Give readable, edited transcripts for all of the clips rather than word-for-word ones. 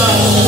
Bye.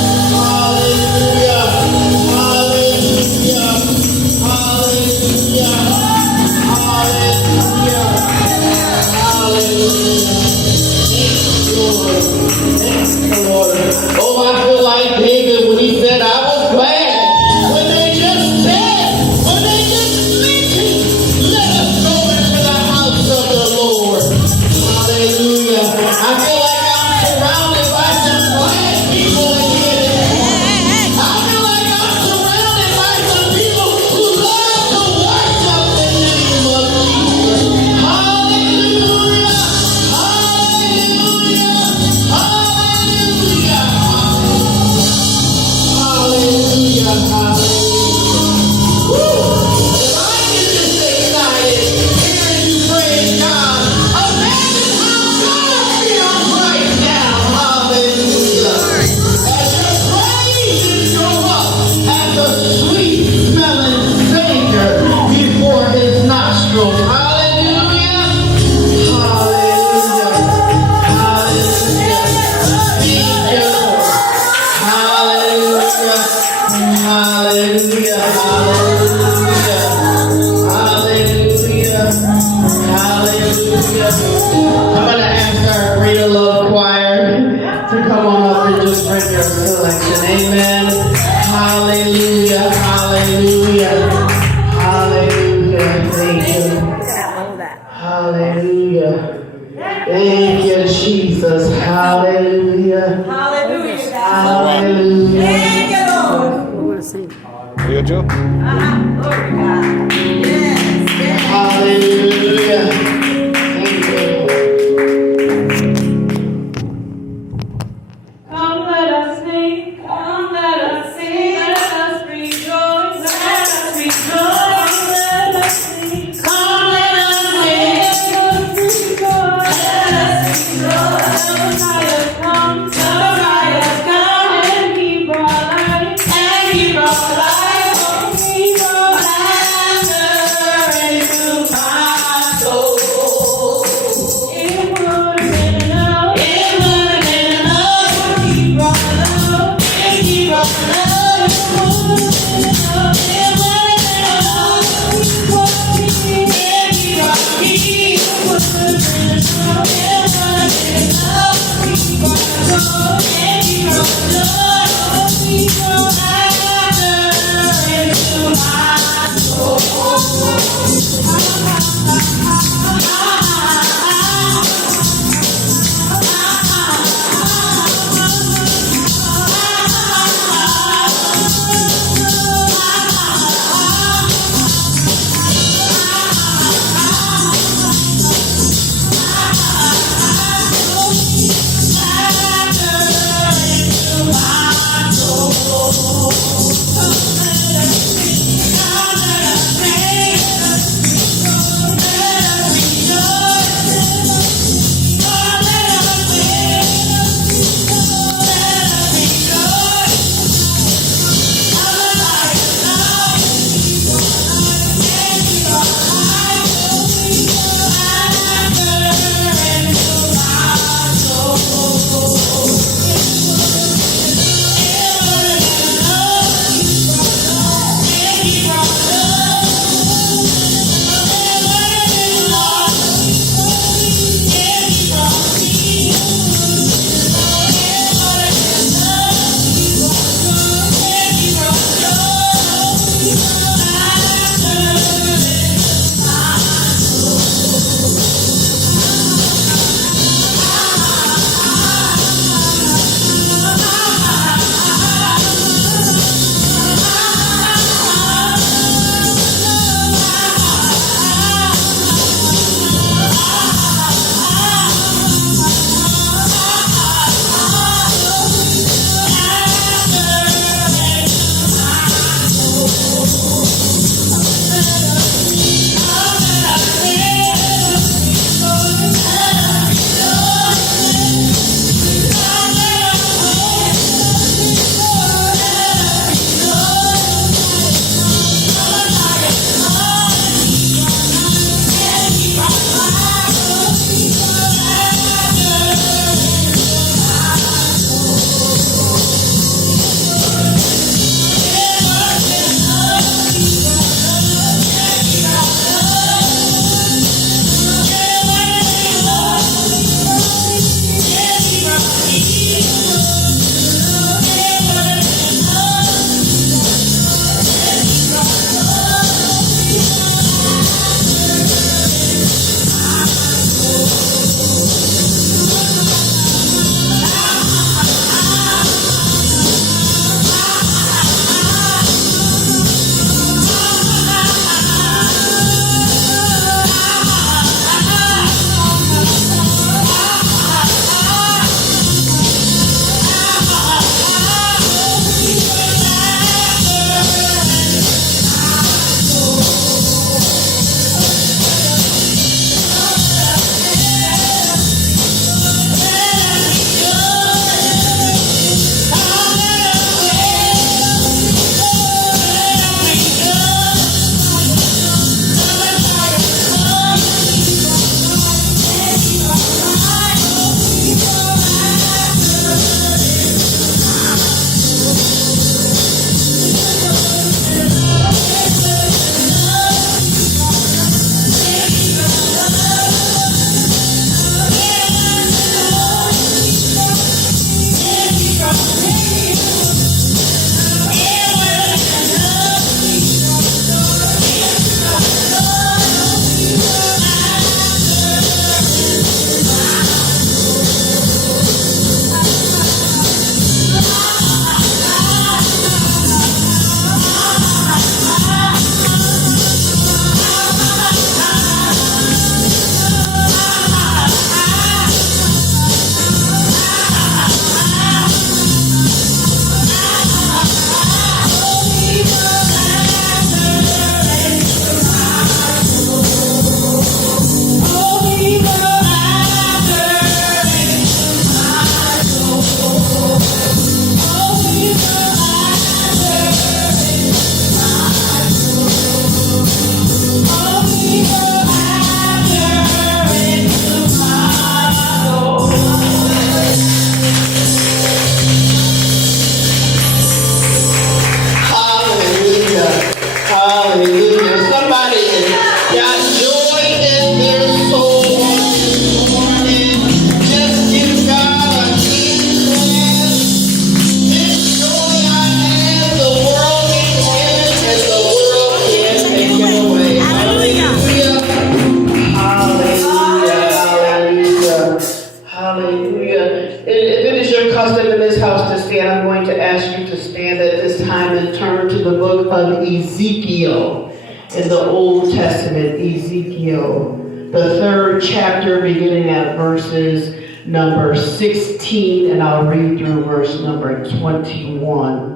Ezekiel in the Old Testament, Ezekiel, the 3rd chapter, beginning at verses number 16, and I'll read through verse number 21.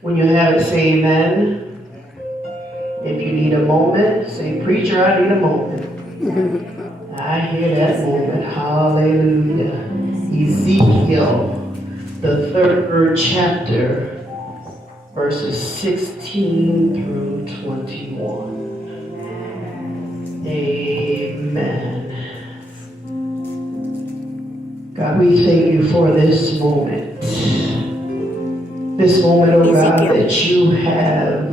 When you have it, say amen. If you need a moment, say, preacher, I need a moment. I hear that moment. Hallelujah. Ezekiel, the 3rd chapter, verses 16 through 21. Amen. God, we thank you for this moment. This moment, oh God, that you have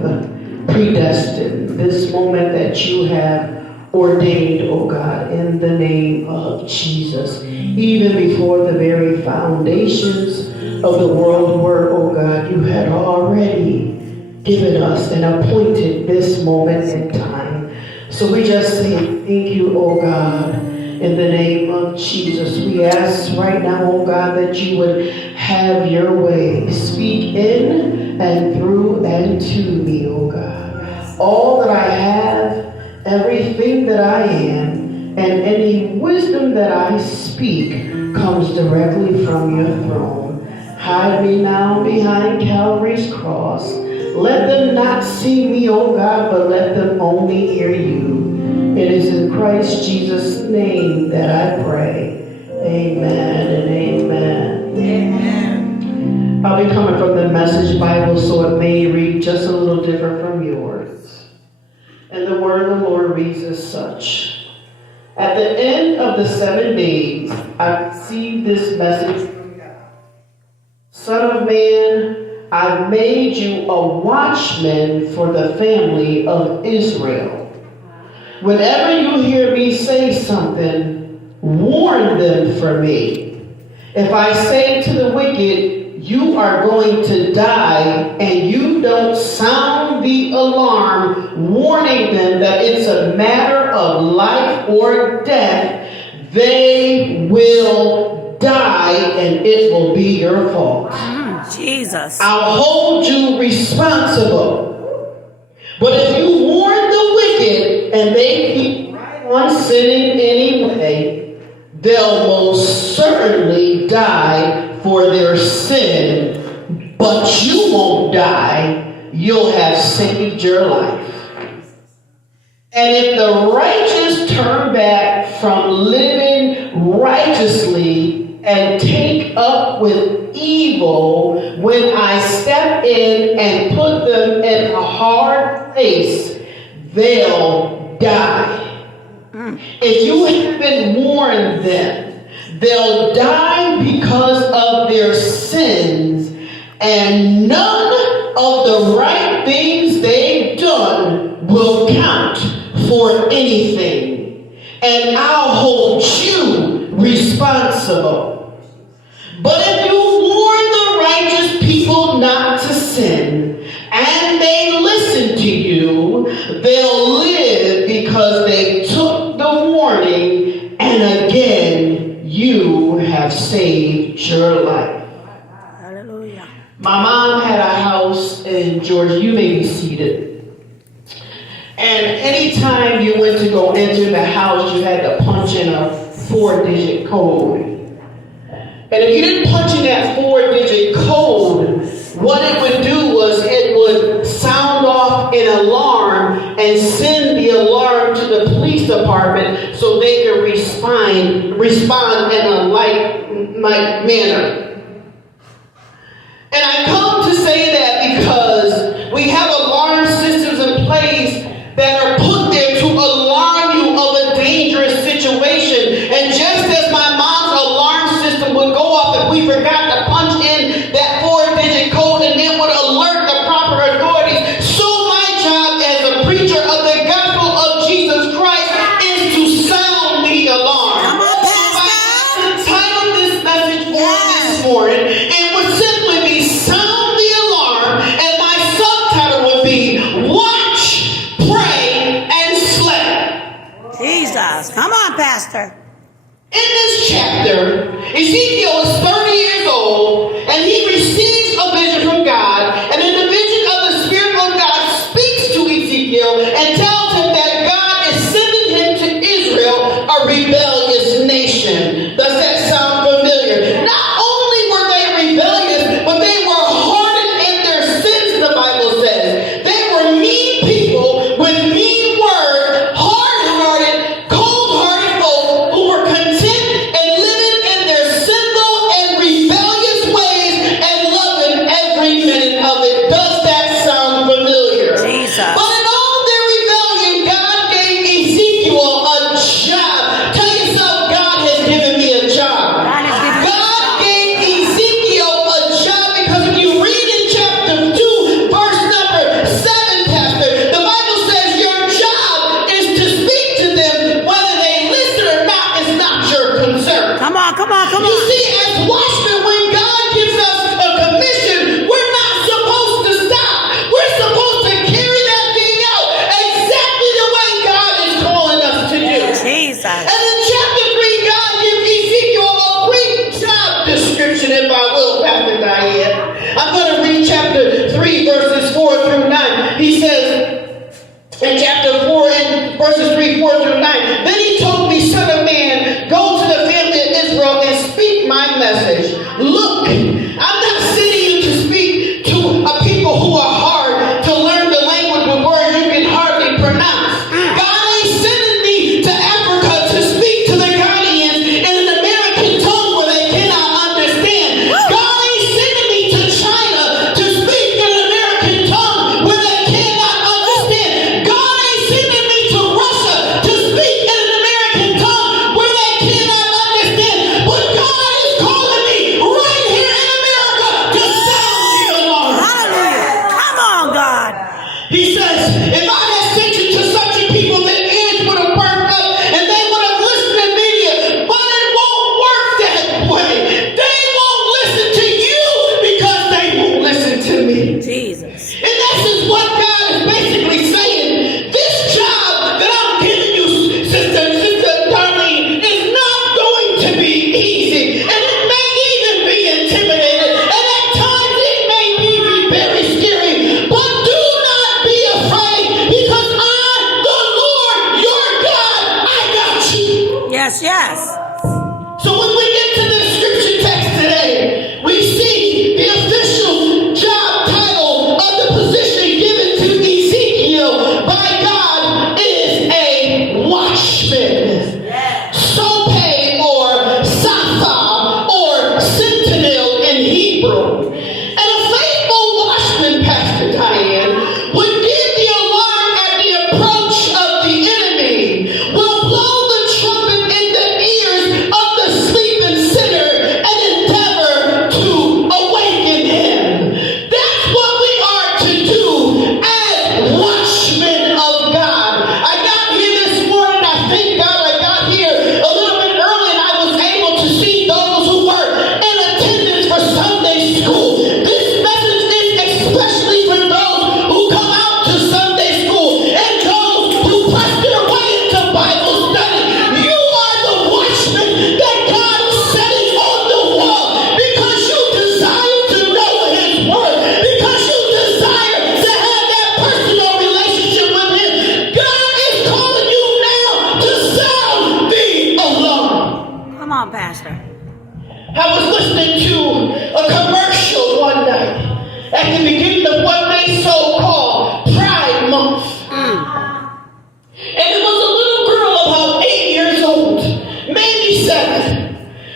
predestined. This moment that you have ordained, oh God, in the name of Jesus. Even before the very foundations of the world were, oh God, you had already given us and appointed this moment in time. So we just say thank you, oh God, in the name of Jesus. We ask right now, oh God, that you would have your way. Speak in and through and to me, oh God. All that I have, everything that I am, and any wisdom that I speak comes directly from your throne. Hide me now behind Calvary's cross. Let them not see me, O God, but let them only hear you. It is in Christ Jesus' name that I pray. Amen and amen. Amen. I'll be coming from the Message Bible, so it may read just a little different from yours. And the word of the Lord reads as such. At the end of the 7 days, I received this message. Son of man, I've made you a watchman for the family of Israel. Whenever you hear me say something, warn them for me. If I say to the wicked, you are going to die, and you don't sound the alarm, warning them that it's a matter of life or death, they will die, and it will be your fault. Jesus. I'll hold you responsible. But if you warn the wicked and they keep right on sinning anyway, they'll most certainly die for their sin. But you won't die. You'll have saved your life. And if the righteous turn back from living righteously and take up with evil, when I step in and put them in a hard place, they'll die. If you haven't warned them, they'll die because of their sins, and none of the right things they've done will count for anything, and I'll hold you responsible. But if you My mom had a house in Georgia. You may be seated. And anytime you went to go enter the house, you had to punch in a 4-digit code. And if you didn't punch in that 4-digit code, what it would do was it would sound off an alarm and send the alarm to the police department so they could respond in a like manner. And I come to say that because we have alarm systems in place that are put there to alarm you of a dangerous situation. And just as my mom's alarm system would go off if we forgot to punch in that 4-digit code and it would alert the proper authorities, so my job as a preacher of the gospel of Jesus Christ is to sound the alarm. Come on, So I entitled this message for this morning, it would simply be sound the alarm, and my subtitle would be watch, pray, and slay. Jesus. Come on, Pastor. In this chapter, Ezekiel is 30 years old, and he receives a vision from God, and in the vision of the Spirit of God speaks to Ezekiel and tells him that God is sending him to Israel, a rebellious nation. Does that sound familiar? Not only were they rebellious, but they were hardened in their sins, the Bible says. They were mean people with mean words, hard-hearted, cold-hearted folk who were content and living in their sinful and rebellious ways and loving every minute of it. Does that sound familiar? Jesus. But in all their rebellion, God gave Ezekiel a job. Tell yourself, God has given me a job. God has given me a God job. gave Ezekiel a job because if you read in chapter 2, verse number 7, Pastor, the Bible says your job is to speak to them. Whether they listen or not is not your concern. Come on, come on, come You on. see, as watchmen, when God gives us a commission, we're not supposed to stop. We're supposed to carry that thing out exactly the way God is calling us to do. Jesus. And in chapter 3, God gives Ezekiel a brief job description, if I will, Pastor Diane. I'm going to read chapter 3, verses 4 through 9. He says, in chapter 4, in verses 3, 4 through 9, then he told me, son of man, go to the family of Israel and speak my message. Look, I'm not sending you to speak to a people who are hard to learn the language with words you can hardly pronounce. God ain't sending me to Africa to speak to the Ghanaians in an American tongue where they cannot understand. God ain't sending me to China to speak in an American tongue where they cannot understand. God ain't sending me to Russia to speak in an American tongue where they cannot understand. But God is calling me right here in America to sound the alarm. Hallelujah. Come on, God. He says, if I had sent you to such a people, their ears would have perked up and they would have listened immediately. But it won't work that way. They won't listen to you because they won't listen to me. Jesus. And this is what God is basically saying. This job that I'm giving you, Sister Darlene, is not going to be easy. And it may even be intimidating. And at times it may be very scary. But do not be afraid because I'm the Lord, your God. I got you. Yes, yes. So when we get to the scripture text today, we see the official job title of the position given to Ezekiel by God is a watchman. Sope or Safa or sentinel in Hebrew. And a faithful watchman, Pastor Diane, would give the alarm at the approach of the enemy, will blow the trumpet in the ears of the sleeping sinner and endeavor to awaken him. That's what we are to do as watchmen of God. I got here this morning, I thank God I got here a little bit early and I was able to see those who were in attendance for Sunday school. This message is especially for those who at the beginning of what they so-called Pride Month. And it was a little girl about 8 years old, maybe 7.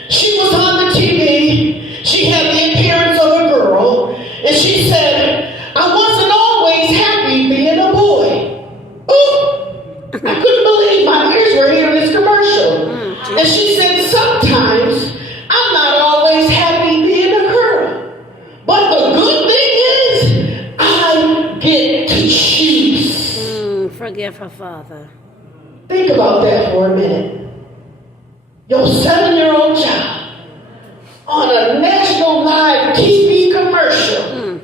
She was on the TV. She had the appearance of a girl. And she said, I wasn't always happy being a boy. Ooh, I couldn't believe my ears were hearing this commercial. And she said, sometimes I'm not always happy being a girl. But the good thing is, I get to choose. Forgive her, Father. Think about that for a minute. Your 7-year-old child on a national live TV commercial.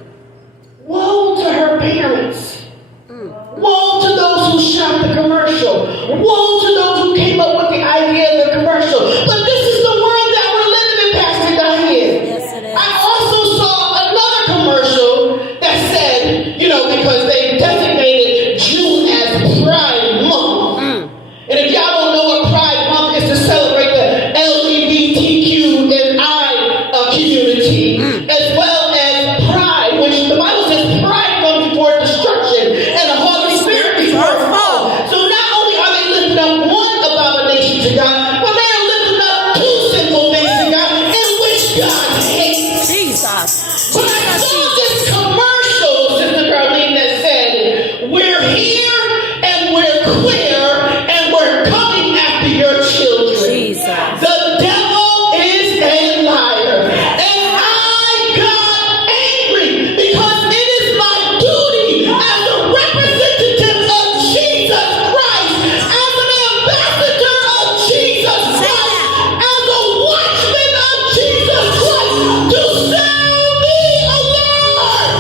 Woe to her parents. Woe to those who shot the commercial. Woe to those who came up with the idea of the commercial. But this is the world that we're living in, Pastor Diane. Yes, it is. I also saw another commercial that said, because they designated June as Pride Month. And if y'all don't know what Pride Month is, to celebrate the LGBTQ and I community, as well as pride, which the Bible says pride comes before destruction and the Holy Spirit before fall. So not only are they lifting up one abomination to God, but they are lifting up 2 sinful things to God, in which God hates. Jesus. But I saw this commercial, Sister Darlene, that said, we're here and we're queer and we're coming after your children. Jesus. The devil is a liar. And I got angry because it is my duty as a representative of Jesus Christ, as an ambassador of Jesus Christ, as a watchman of Jesus Christ, to sound the alarm.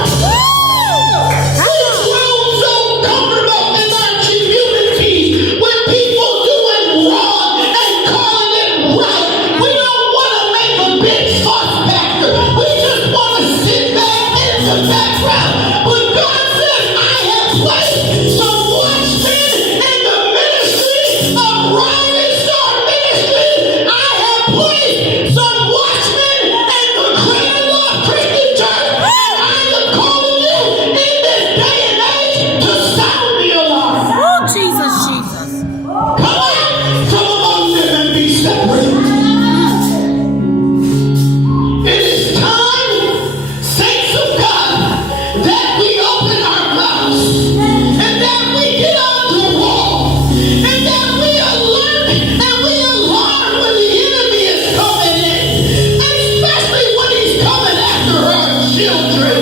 We've grown so comfortable in our community when people doing wrong and calling it right. We don't want to make a big fuss, Pastor. We just want to sit back in the background. But God says, I have placed some watchmen in the ministry of Rising Star Ministries. I have placed some watchmen in the Grand Love Christian Church. And I am calling you in this day and age to sound the alarm. Oh, Jesus, Jesus. Come on, come among them and be separated. It is time, saints of God, that we open our mouths and that we get on the wall and that we alert and we alarm when the enemy is coming in, especially when he's coming after our children.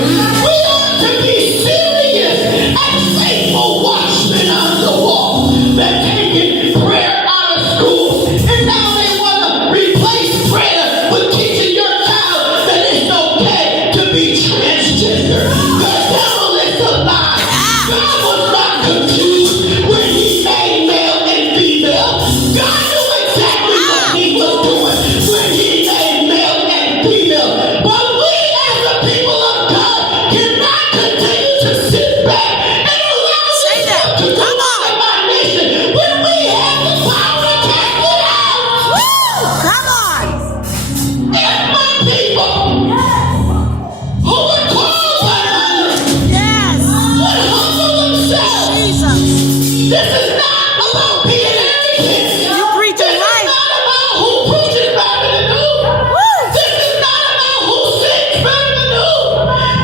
We ought to be serious and faithful watchmen on the wall. They're taking prayer out of school, and now they want to replace prayer with teaching your child that it's okay to be transgender. The devil is a lie. God was not confused when he made male and female. God knew exactly what he was doing when he made male and female. But we as the people of God cannot continue to sit back and allow Say that. this to Come on. divide our nation when we have the power to cast it out. Come on. If my people who are called by my name Yes. would humble themselves. Jesus. This is not about being arrogant. You preaching This right. is not about who preaches better than who. This is not about who sings better than who.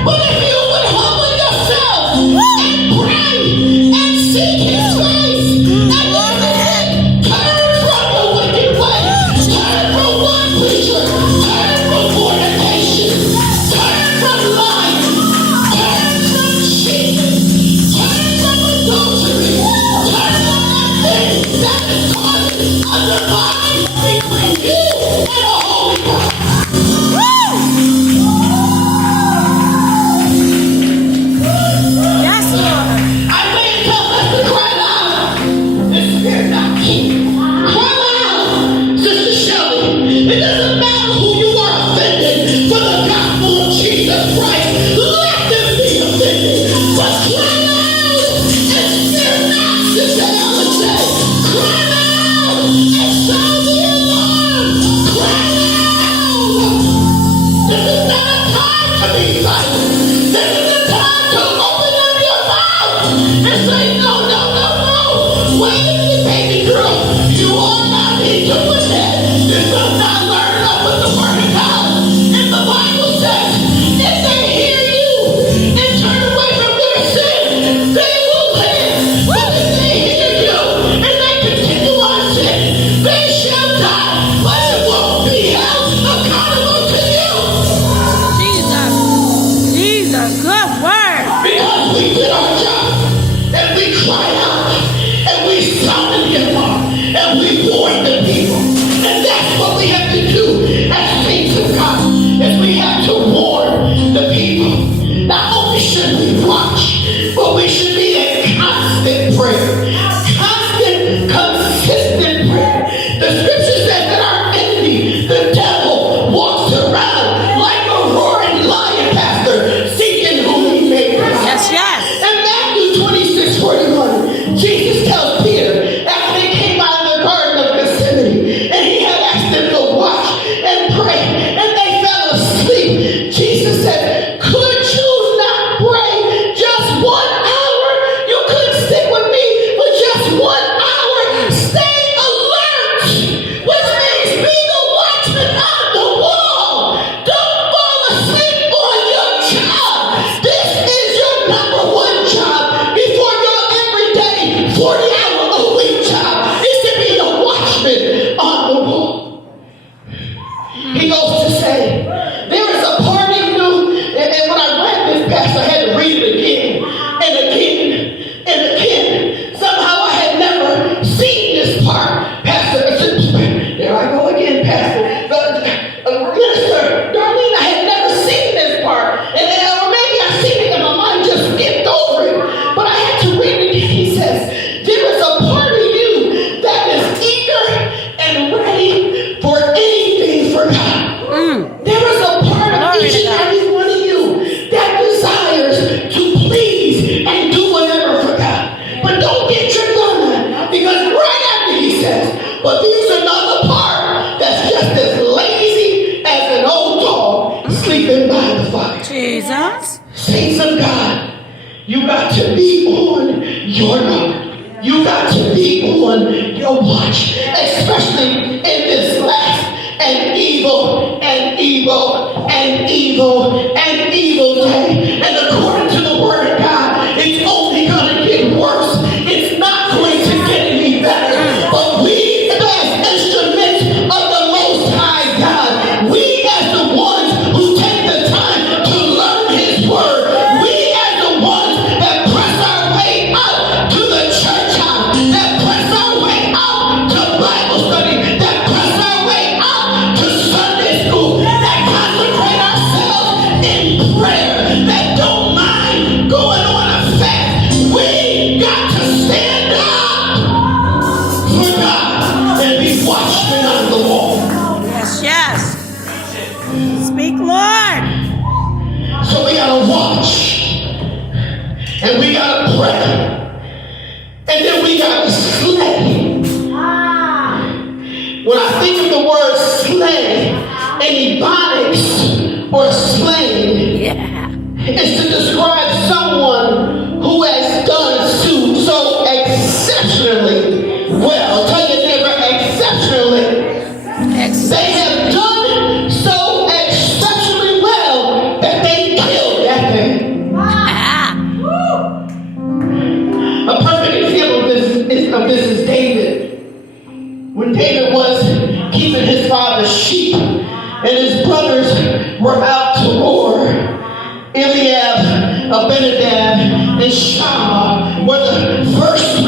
But if you would humble yourself and pray and seek his face and repent, turn from the wicked way, turn from one preacher, turn from fornication, turn from lying, turn from cheating, turn from adultery, turn from everything that is causing a divide between you and a holy God. Yes, Lord. I may tell us to cry loud and spare not. Cry loud, Sister Shelley. It doesn't matter who you are offending for the gospel of Jesus Christ. Let them be offended. But cry loud and spare not, Sister Ellen said. Cry loud and sound the alarm. Cry loud. This is not a time to be silent. This is cried out and we summoned him up and we warned the people. And that's what we have to do as saints of God, is we have to warn the people. Not only should we watch, but we should be in constant prayer. Constant, consistent prayer. The scripture says that our enemy, the devil, walks around like a roaring lion, pastor, seeking whom he may devour. Yes, yes. In Matthew 26:41, Jesus tells Peter, after they came out of the Garden of Gethsemane, and he had asked them to watch and pray, and they fell asleep. Jesus said, could you not pray just 1 hour? You couldn't stick with me for just 1 hour. Stay alert, which means be the watchman on the wall. Don't fall asleep on your job. This is your number one job before your everyday 40-hour-a-week job is to be the watchman on the wall. He goes to say, there is a party new, and when I read this, Pastor, I had to read it again and again and again. Somehow I had never seen this part, Pastor. There I go again, Pastor. Minister Darlene, I had never seen this part, or maybe I seen it and my mind just skipped over it, but I had to read it again. He says, there is a part of you that is eager and ready for anything for God. There is a part of Glory each to and God. every one of you that desires to please and do whatever for God. But don't get tripped on that, because right after he says, but there's another part that's just as lazy as an old dog sleeping by the fire. Jesus. Saints of God, you got to be on your guard. You got to be on your watch, especially in this last and evil and evil and evil and evil day. And according to the word of God, it's only going to get worse. It's not going to get any better. But we, as instruments of the Most High God, we as the ones who take the time to learn His word, we as the ones that press our way out to the church house, that press our way out to Bible study, that press our way out to Sunday school, that consecrate ourselves in prayer, that don't mind going on a fast. We got to stand up for God and be watchmen on the wall. Yes, yes. Speak, Lord. So we gotta watch, and we gotta pray, and then we gotta slay. When I think of the word slay in Ebonics or slaying, Yeah. it's to describe someone who has done so exceptionally well. Tell your neighbor, exceptionally. They have done so exceptionally well that they killed that thing. Ah. A perfect example of this is David. When David was keeping his father's sheep and his brothers were out to war, Eliab, Abinadab, and Shammah were the first